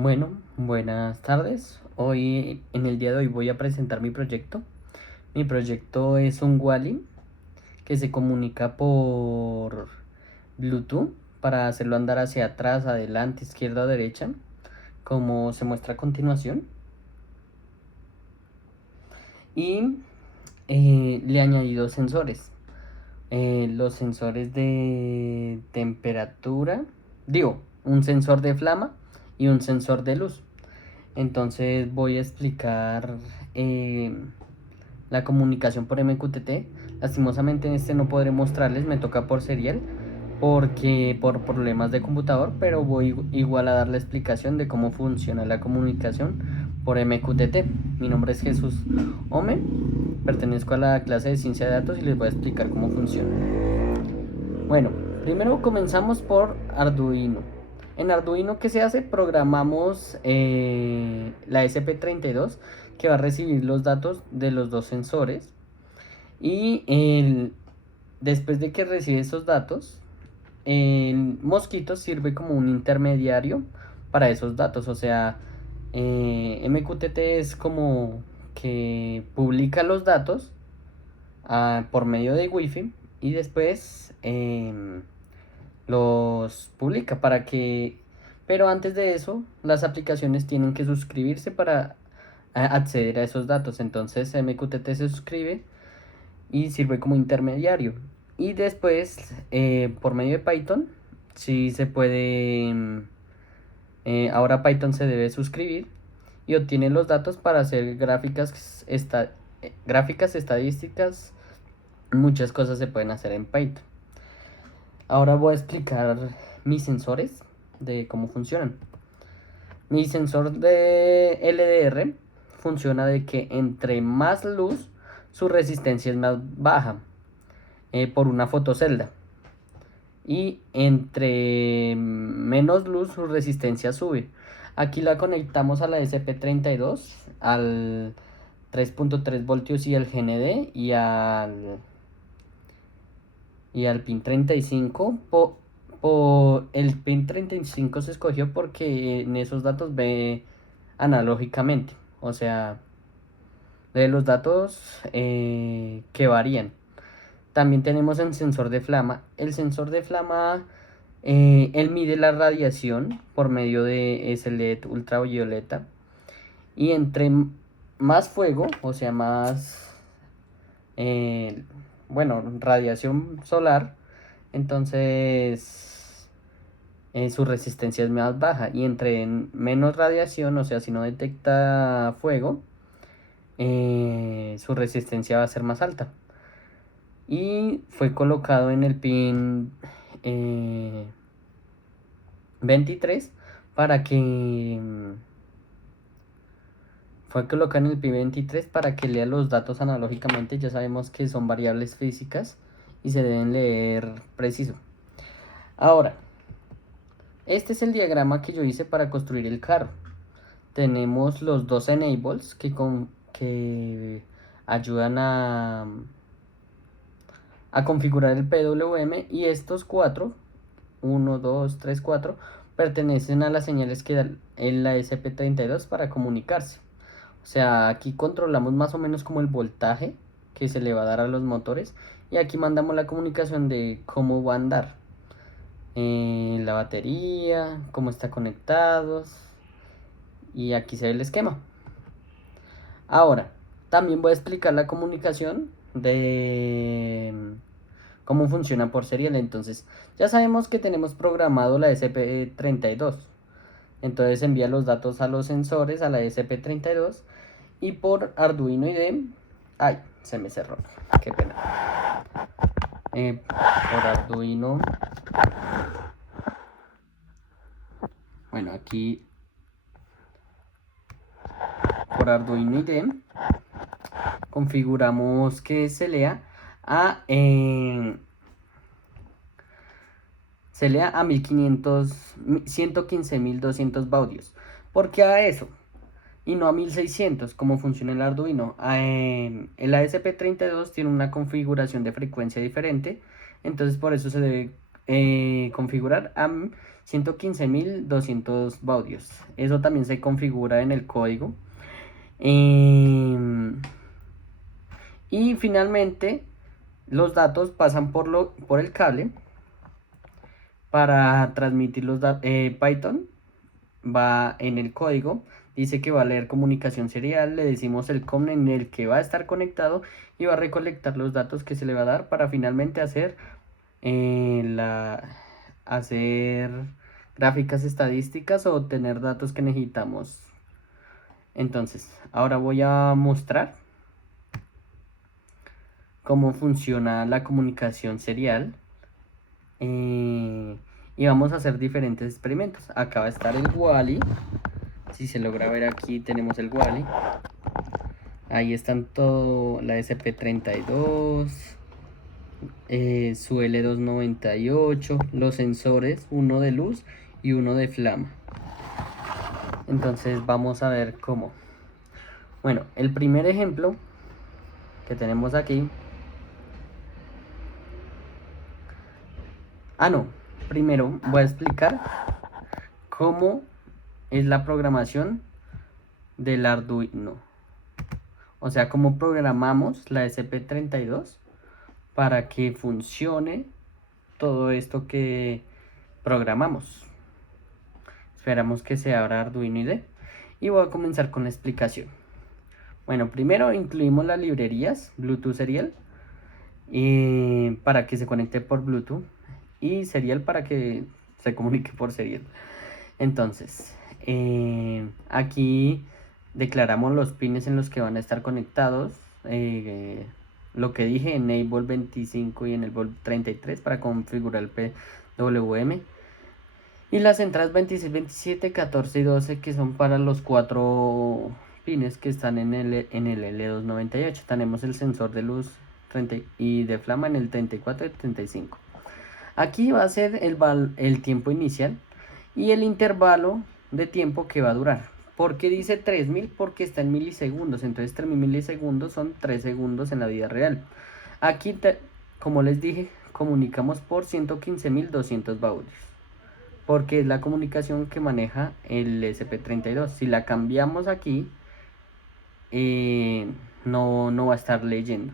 Bueno, buenas tardes. En el día de hoy voy a presentar mi proyecto. Mi proyecto es un Wally que se comunica por Bluetooth para hacerlo andar hacia atrás, adelante, izquierda o derecha, como se muestra a continuación. Y le añadí dos sensores. Los sensores de temperatura, un sensor de flama y un sensor de luz. Entonces voy a explicar eh, la comunicación por MQTT. Lastimosamente en este no podré mostrarles, me toca por serial porque por problemas de computador, pero voy igual a dar la explicación de cómo funciona la comunicación por MQTT. Mi nombre es Jesús Ome, pertenezco a la clase de ciencia de datos y les voy a explicar cómo funciona. Bueno, primero comenzamos por Arduino. En Arduino, ¿qué se hace? Programamos la SP32 que va a recibir los datos de los dos sensores y después de que recibe esos datos, el mosquito sirve como un intermediario para esos datos. O sea, MQTT es como que publica los datos por medio de Wi-Fi y después los publica para que... Pero antes de eso, las aplicaciones tienen que suscribirse para acceder a esos datos. Entonces MQTT se suscribe y sirve como intermediario. Y después, por medio de Python, sí se puede... ahora Python se debe suscribir y obtiene los datos para hacer gráficas estadísticas. Muchas cosas se pueden hacer en Python. Ahora voy a explicar mis sensores de cómo funcionan. Mi sensor de LDR funciona de que entre más luz, su resistencia es más baja por una fotocelda. Y entre menos luz, su resistencia sube. Aquí la conectamos a la SP32, al 3.3 voltios y al GND y al pin 35. El pin 35 se escogió porque en esos datos ve analógicamente, o sea, de los datos que varían. También tenemos el sensor de flama. El sensor de flama, él mide la radiación por medio de ese LED ultravioleta. Y entre más fuego, o sea, más, eh, bueno, radiación solar, entonces su resistencia es más baja. Y entre menos radiación, o sea, si no detecta fuego, su resistencia va a ser más alta. Y fue colocado en el pin 23 para que fue colocado en el pin 23 para que lea los datos analógicamente. Ya sabemos que son variables físicas y se deben leer preciso. Ahora, este es el diagrama que yo hice para construir el carro. Tenemos los dos enables que ayudan a configurar el PWM, y estos cuatro, 1, 2, 3, 4, pertenecen a las señales que da en la SP32 para comunicarse. O sea, aquí controlamos más o menos como el voltaje que se le va a dar a los motores, y aquí mandamos la comunicación de cómo va a andar la batería, cómo está conectados, y aquí se ve el esquema. Ahora, también voy a explicar la comunicación de cómo funciona por serial. Entonces, ya sabemos que tenemos programado la SP32. Entonces envía los datos a los sensores, a la SP32, y por Arduino IDE... Ay, se me cerró. Qué pena. Por Arduino... Bueno, aquí... Por Arduino IDE configuramos que se lea a... se lea a 115.200 baudios. ¿Por qué a eso? Y no a 1600, como funciona el Arduino. El ASP32 tiene una configuración de frecuencia diferente, entonces por eso se debe configurar a 115.200 baudios. Eso también se configura en el código. Em, y finalmente los datos pasan por el cable para transmitir los datos. Python va en el código, dice que va a leer comunicación serial, le decimos el com en el que va a estar conectado y va a recolectar los datos que se le va a dar para finalmente hacer gráficas estadísticas o obtener datos que necesitamos. Entonces, ahora voy a mostrar cómo funciona la comunicación serial. Y vamos a hacer diferentes experimentos. Acá va a estar el Wally. Si se logra ver, aquí tenemos el Wally. Ahí están todo, la SP32, su L298, los sensores, uno de luz y uno de flama. Entonces vamos a ver cómo. Bueno, el primer ejemplo que tenemos aquí. No, primero voy a explicar cómo es la programación del Arduino. O sea, cómo programamos la SP32 para que funcione todo esto que programamos. Esperamos que se abra Arduino IDE y voy a comenzar con la explicación. Bueno, primero incluimos las librerías Bluetooth Serial para que se conecte por Bluetooth y Serial para que se comunique por Serial. Entonces, aquí declaramos los pines en los que van a estar conectados. Lo que dije, Enable 25 y Enable 33 para configurar el PWM. Y las entradas 26, 27, 14 y 12 que son para los 4 pines que están en el L298. Tenemos el sensor de luz y de flama en el 34 y 35. Aquí va a ser el tiempo inicial y el intervalo de tiempo que va a durar. ¿Por qué dice 3000? Porque está en milisegundos. Entonces 3000 milisegundos son 3 segundos en la vida real. Aquí, como les dije, comunicamos por 115.200 baudios. Porque es la comunicación que maneja el SP32. Si la cambiamos aquí, no va a estar leyendo.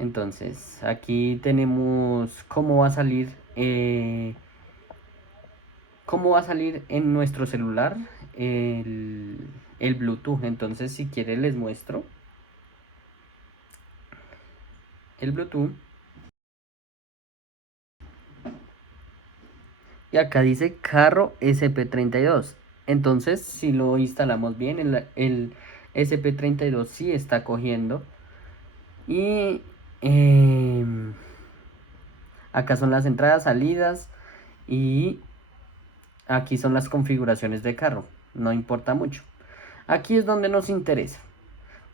Entonces, aquí tenemos cómo va a salir en nuestro celular el Bluetooth. Entonces, si quiere les muestro el Bluetooth. Y acá dice carro SP32. Entonces, si lo instalamos bien, el SP32 sí está cogiendo. Y acá son las entradas, salidas. Y aquí son las configuraciones de carro. No importa mucho. Aquí es donde nos interesa.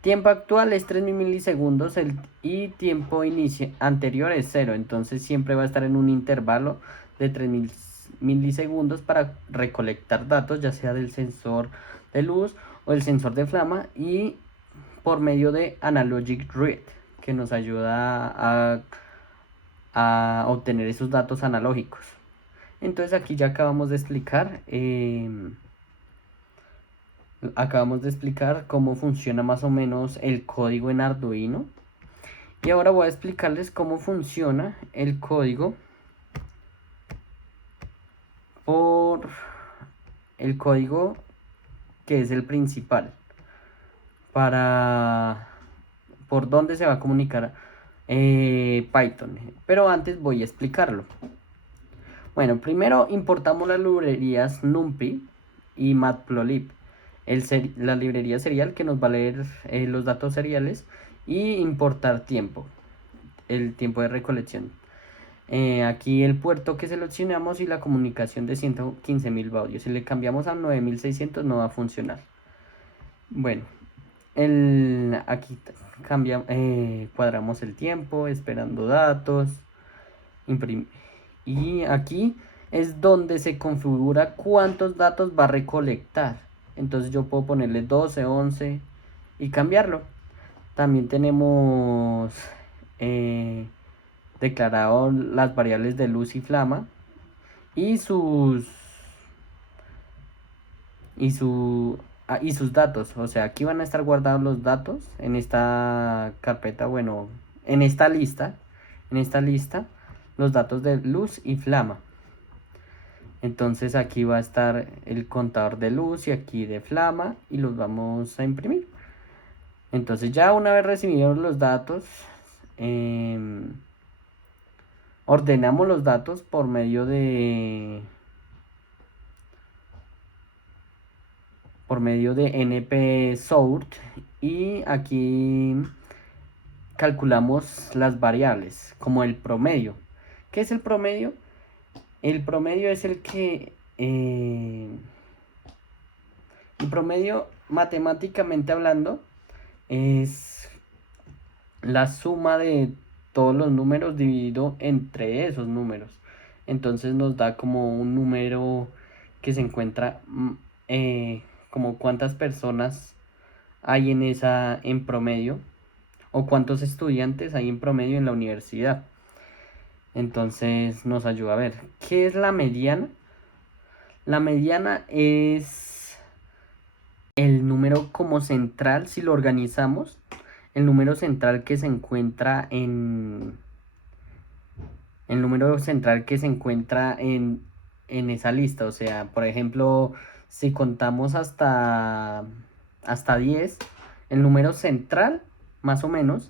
Tiempo actual es 3 milisegundos y tiempo anterior es 0. Entonces siempre va a estar en un intervalo de 3 milisegundos para recolectar datos, ya sea del sensor de luz o el sensor de flama, y por medio de Analogic Read, que nos ayuda a obtener esos datos analógicos. Entonces aquí ya acabamos de explicar cómo funciona más o menos el código en Arduino. Y ahora voy a explicarles cómo funciona el código que es el principal por dónde se va a comunicar Python. Pero antes voy a explicarlo. Bueno, primero importamos las librerías NumPy y Matplotlib. La librería serial que nos va a leer los datos seriales y importar el tiempo de recolección. Aquí el puerto que seleccionamos y la comunicación de 115.000 baudios. Si le cambiamos a 9.600 no va a funcionar. Bueno, aquí cuadramos el tiempo, esperando datos, y aquí es donde se configura cuántos datos va a recolectar. Entonces yo puedo ponerle 12, 11 y cambiarlo. También tenemos declarado las variables de luz y flama y sus datos. O sea, aquí van a estar guardados los datos en esta carpeta, bueno, en esta lista, los datos de luz y flama. Entonces aquí va a estar el contador de luz y aquí de flama y los vamos a imprimir. Entonces ya una vez recibidos los datos, ordenamos los datos por medio de np-sort y aquí calculamos las variables como el promedio. ¿Qué es el promedio? El promedio es el promedio, matemáticamente hablando, es la suma de todos los números dividido entre esos números. Entonces nos da como un número que se encuentra como cuántas personas hay en promedio o cuántos estudiantes hay en promedio en la universidad. Entonces nos ayuda a ver qué es la mediana. La mediana es el número como central, si lo organizamos, el número central que se encuentra en esa lista. O sea, por ejemplo, si contamos hasta 10, el número central, más o menos,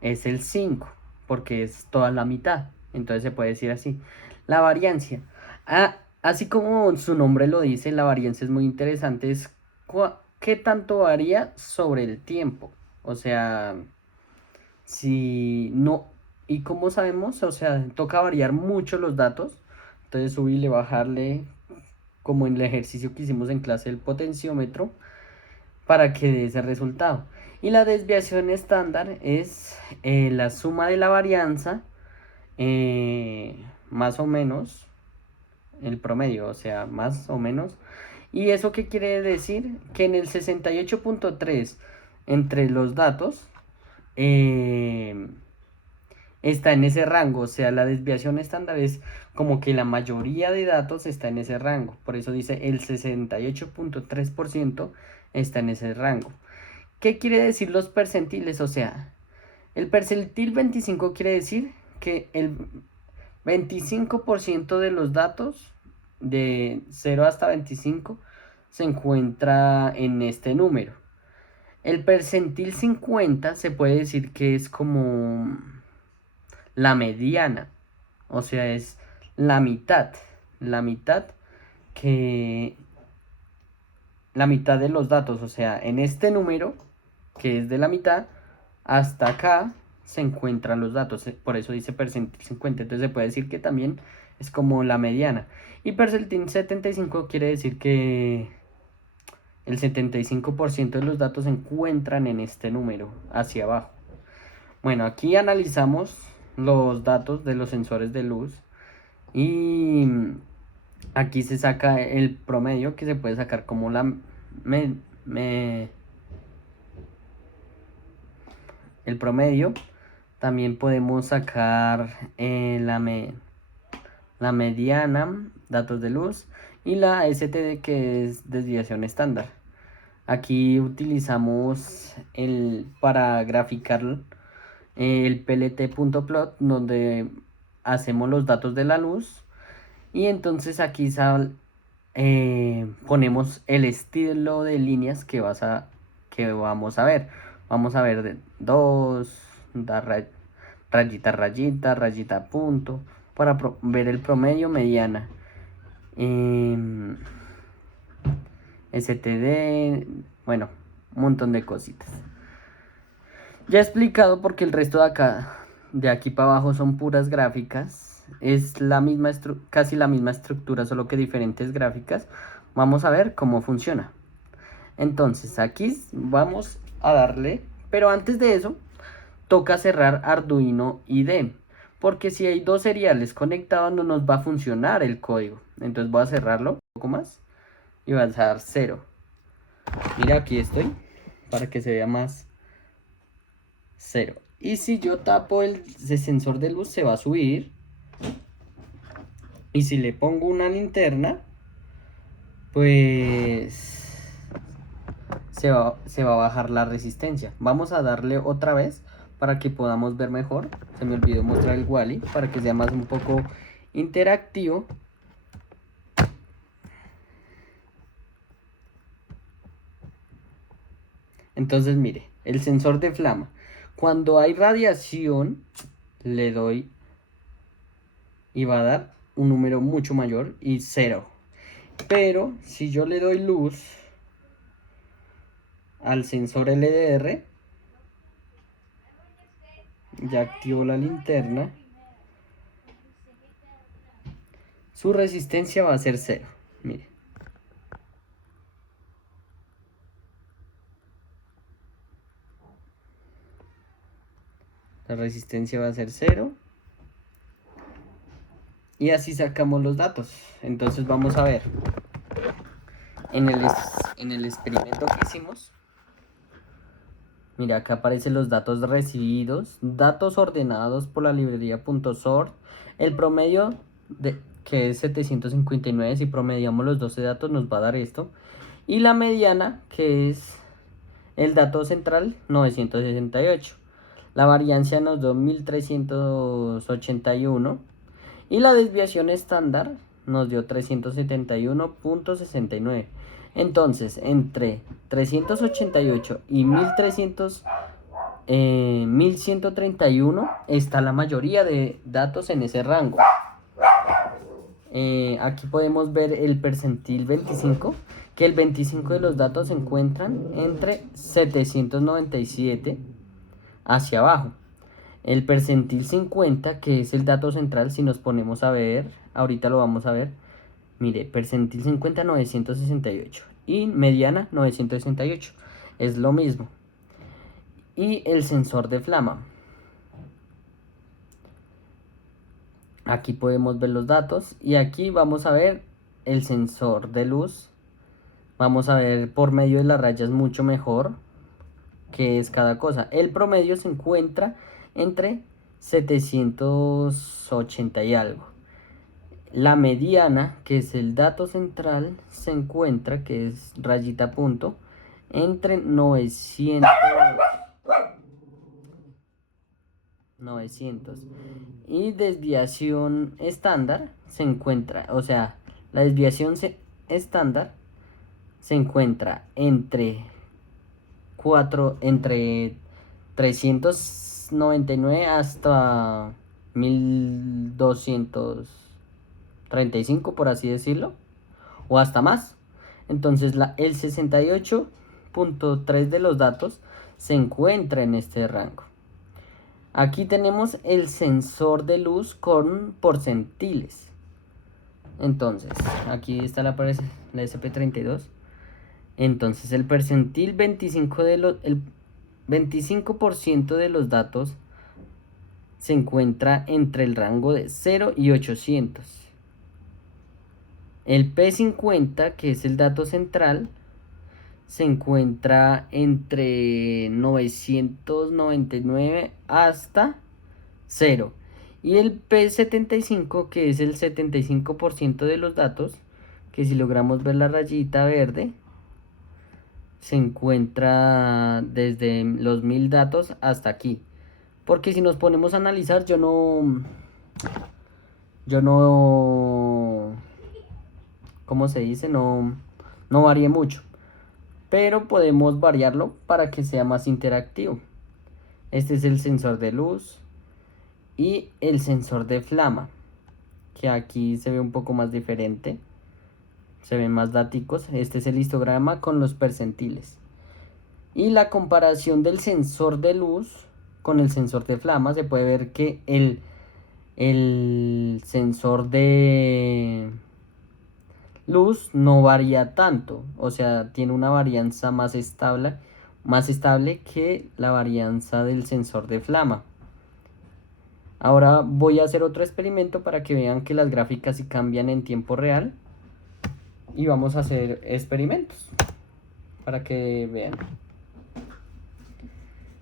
es el 5, porque es toda la mitad. Entonces se puede decir así. La variancia. Así como su nombre lo dice, la variancia es muy interesante. Es qué tanto varía sobre el tiempo. O sea, si no... ¿Y cómo sabemos? O sea, toca variar mucho los datos. Entonces subirle, bajarle, como en el ejercicio que hicimos en clase del potenciómetro, para que dé ese resultado. Y la desviación estándar es la suma de la varianza, más o menos, el promedio, o sea, más o menos. ¿Y eso qué quiere decir? Que en el 68.3 entre los datos está en ese rango. O sea, la desviación estándar es como que la mayoría de datos está en ese rango. Por eso dice el 68.3% está en ese rango. ¿Qué quiere decir los percentiles? O sea, el percentil 25 quiere decir que el 25% de los datos de 0 hasta 25 se encuentra en este número. El percentil 50 se puede decir que es como la mediana. O sea, es la mitad. Que la mitad de los datos. O sea, en este número, que es de la mitad, hasta acá se encuentran los datos. Por eso dice percentil 50. Entonces se puede decir que también es como la mediana. Y percentil 75 quiere decir que el 75% de los datos se encuentran en este número, hacia abajo. Bueno, aquí analizamos los datos de los sensores de luz. Y aquí se saca el promedio, que se puede sacar como el promedio. También podemos sacar la mediana, datos de luz, y la STD, que es desviación estándar. Aquí utilizamos para graficar el plt.plot, donde hacemos los datos de la luz. Y entonces aquí ponemos el estilo de líneas que vamos a ver. Vamos a ver de 2, rayita, rayita, rayita, punto, para ver el promedio, mediana. STD, bueno, un montón de cositas. Ya he explicado porque el resto de aquí para abajo son puras gráficas. Es la misma casi la misma estructura, solo que diferentes gráficas. Vamos a ver cómo funciona. Entonces aquí vamos a darle, pero antes de eso toca cerrar Arduino IDE, porque si hay dos seriales conectados no nos va a funcionar el código. Entonces voy a cerrarlo un poco más y voy a dar 0. Mira, aquí estoy para que se vea más. 0. Y si yo tapo el sensor de luz, se va a subir. Y si le pongo una linterna, pues se va a bajar la resistencia. Vamos a darle otra vez para que podamos ver mejor. Se me olvidó mostrar el Wally para que sea más un poco interactivo. Entonces mire, el sensor de flama. Cuando hay radiación, le doy y va a dar un número mucho mayor y 0. Pero si yo le doy luz al sensor LDR, ya activo la linterna, su resistencia va a ser 0. Mire. La resistencia va a ser 0. Y así sacamos los datos. Entonces vamos a ver. En el experimento que hicimos, mira, acá aparecen los datos recibidos, datos ordenados por la librería .sort, el promedio que es 759, si promediamos los 12 datos nos va a dar esto, y la mediana, que es el dato central, 968. La variancia nos dio 1381 y la desviación estándar nos dio 371.69. Entonces, entre 388 y 1131 está la mayoría de datos en ese rango. Aquí podemos ver el percentil 25, que el 25 de los datos se encuentran entre 797 hacia abajo. El percentil 50, que es el dato central, si nos ponemos a ver, ahorita lo vamos a ver. Mire, percentil 50, 968. Y mediana, 968. Es lo mismo. Y el sensor de flama. Aquí podemos ver los datos. Y aquí vamos a ver el sensor de luz. Vamos a ver por medio de las rayas mucho mejor qué es cada cosa. El promedio se encuentra entre 780 y algo. La mediana, que es el dato central, se encuentra, que es rayita punto, entre 900. Y desviación estándar se encuentra, o sea, la desviación estándar se encuentra entre 399 hasta 1235, por así decirlo, o hasta más. Entonces el 68.3 de los datos se encuentra en este rango. Aquí tenemos el sensor de luz con porcentiles. Entonces, aquí está la SP32. Entonces, el percentil 25 el 25% de los datos se encuentra entre el rango de 0 y 800. El P50, que es el dato central, se encuentra entre 999 hasta 0. Y el P75, que es el 75% de los datos, que si logramos ver la rayita verde, se encuentra desde los 1000 datos hasta aquí. Porque si nos ponemos a analizar, yo no, ¿cómo se dice? No varíe mucho. Pero podemos variarlo para que sea más interactivo. Este es el sensor de luz y el sensor de flama, que aquí se ve un poco más diferente. Se ven más daticos. Este es el histograma con los percentiles. Y la comparación del sensor de luz con el sensor de flama, se puede ver que el sensor de luz no varía tanto, o sea, tiene una varianza más estable que la varianza del sensor de flama. Ahora voy a hacer otro experimento para que vean que las gráficas sí cambian en tiempo real. Y vamos a hacer experimentos para que vean.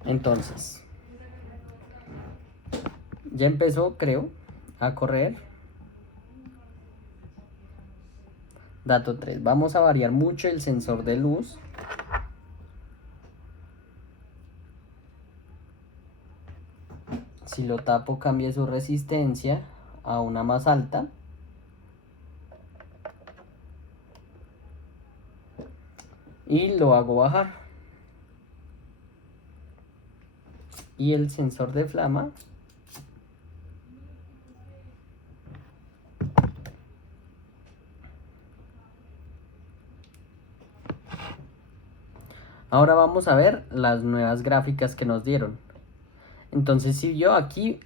Entonces, ya empezó, creo, a correr. Dato 3. Vamos a variar mucho el sensor de luz. Si lo tapo, cambia su resistencia a una más alta. Y lo hago bajar. Y el sensor de flama ahora vamos a ver las nuevas gráficas que nos dieron. Entonces, si vio aquí,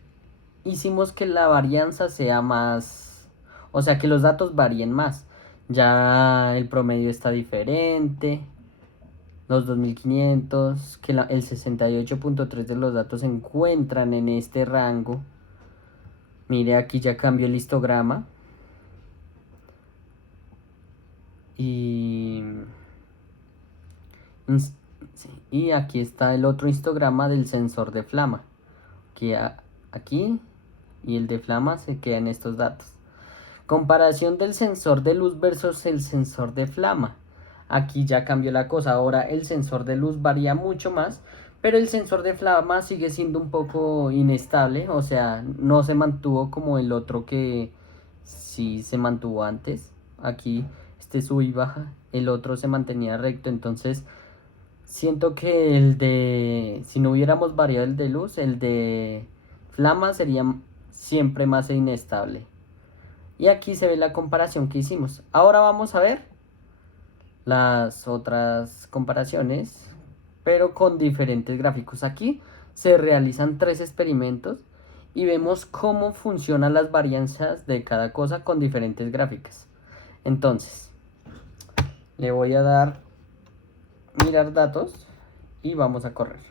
hicimos que la varianza sea más, o sea, que los datos varíen más. Ya el promedio está diferente, los 2500, que el 68.3 de los datos se encuentran en este rango. Mire, aquí ya cambió el histograma. Y aquí está el otro histograma del sensor de flama. Que aquí y el de flama se quedan estos datos. Comparación del sensor de luz versus el sensor de flama. Aquí ya cambió la cosa. Ahora el sensor de luz varía mucho más, pero el sensor de flama sigue siendo un poco inestable. O sea, no se mantuvo como el otro que sí se mantuvo antes. Aquí este sube y baja. El otro se mantenía recto. Entonces siento que el de, si no hubiéramos variado el de luz, el de flama sería siempre más inestable. Y aquí se ve la comparación que hicimos. Ahora vamos a ver las otras comparaciones, pero con diferentes gráficos. Aquí se realizan 3 experimentos y vemos cómo funcionan las varianzas de cada cosa con diferentes gráficas. Entonces, le voy a dar mirar datos y vamos a correr.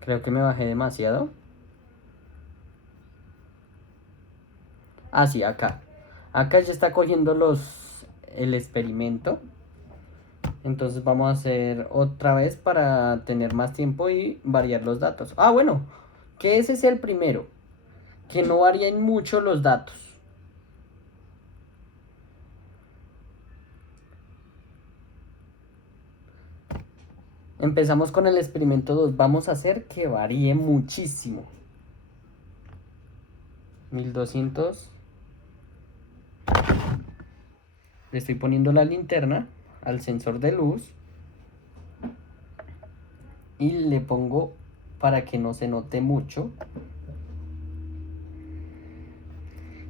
Creo que me bajé demasiado. Ah, sí, acá. Acá ya está cogiendo el experimento. Entonces vamos a hacer otra vez para tener más tiempo y variar los datos. Ah, bueno, que ese es el primero. Que no varíen mucho los datos. Empezamos con el experimento 2. Vamos a hacer que varíe muchísimo. 1200. Le estoy poniendo la linterna al sensor de luz. Y le pongo para que no se note mucho.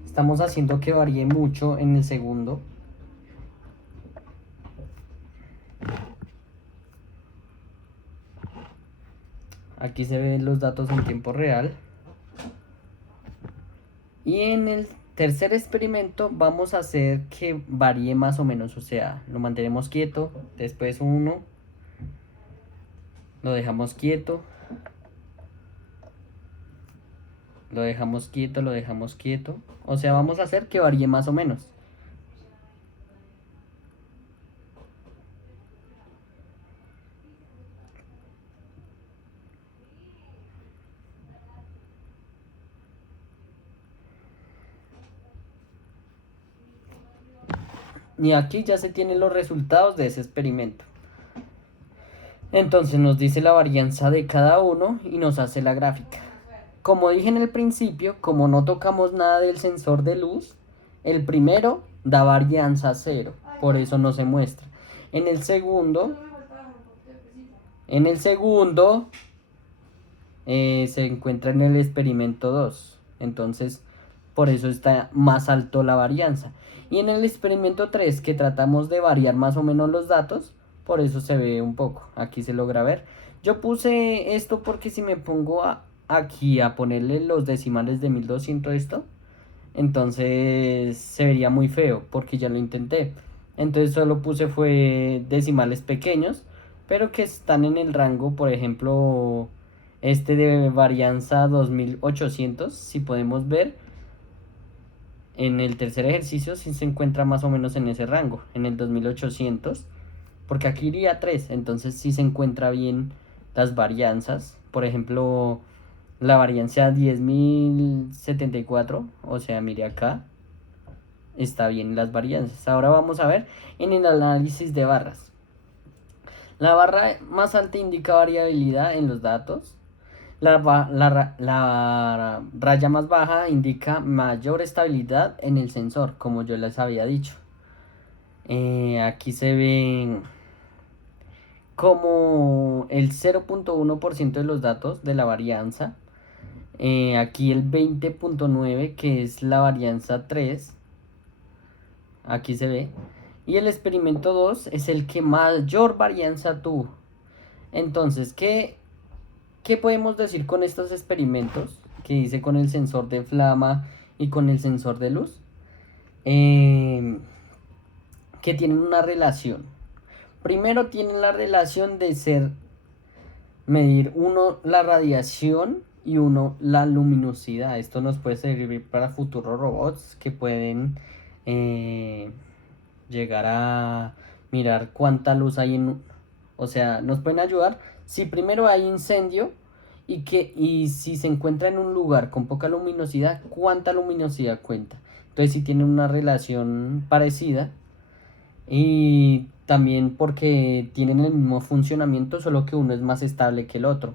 Estamos haciendo que varíe mucho en el segundo. Aquí se ven los datos en tiempo real. Y en el tercer experimento vamos a hacer que varíe más o menos. O sea, lo mantenemos quieto. Después 1. Lo dejamos quieto. Lo dejamos quieto, lo dejamos quieto. O sea, vamos a hacer que varíe más o menos. Y aquí ya se tienen los resultados de ese experimento. Entonces nos dice la varianza de cada uno y nos hace la gráfica. Como dije en el principio, como no tocamos nada del sensor de luz, el primero da varianza 0, por eso no se muestra. En el segundo se encuentra en el experimento 2, entonces por eso está más alto la varianza. Y en el experimento 3, que tratamos de variar más o menos los datos, por eso se ve un poco, aquí se logra ver. Yo puse esto porque si me pongo aquí a ponerle los decimales de 1200 esto, entonces se vería muy feo porque ya lo intenté. Entonces solo puse fue decimales pequeños, pero que están en el rango, por ejemplo, este de varianza 2800, si podemos ver. En el tercer ejercicio sí se encuentra más o menos en ese rango, en el 2800, porque aquí iría 3, entonces sí se encuentra bien las varianzas. Por ejemplo, la varianza 10.074, o sea, mire acá, está bien las varianzas. Ahora vamos a ver en el análisis de barras. La barra más alta indica variabilidad en los datos. La raya más baja indica mayor estabilidad en el sensor, como yo les había dicho. Aquí se ve como el 0.1% de los datos de la varianza. Aquí el 20.9, que es la varianza 3. Aquí se ve. Y el experimento 2 es el que mayor varianza tuvo. Entonces, ¿qué podemos decir con estos experimentos que hice con el sensor de flama y con el sensor de luz? Que tienen una relación. Primero tienen la relación de medir uno la radiación y uno la luminosidad. Esto nos puede servir para futuros robots que pueden eh, llegar a mirar cuánta luz hay o sea, nos pueden ayudar si primero hay incendio y si se encuentra en un lugar con poca luminosidad, cuánta luminosidad cuenta. Entonces, si tienen una relación parecida, y también porque tienen el mismo funcionamiento, solo que uno es más estable que el otro.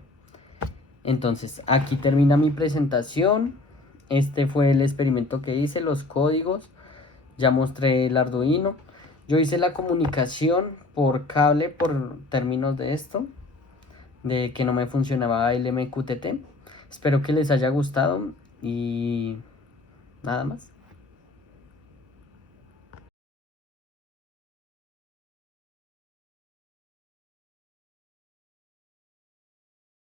Entonces, aquí termina mi presentación. Este fue el experimento que hice, los códigos. Ya mostré el Arduino. Yo hice la comunicación por cable por términos de esto, de que no me funcionaba el MQTT. Espero que les haya gustado y nada más.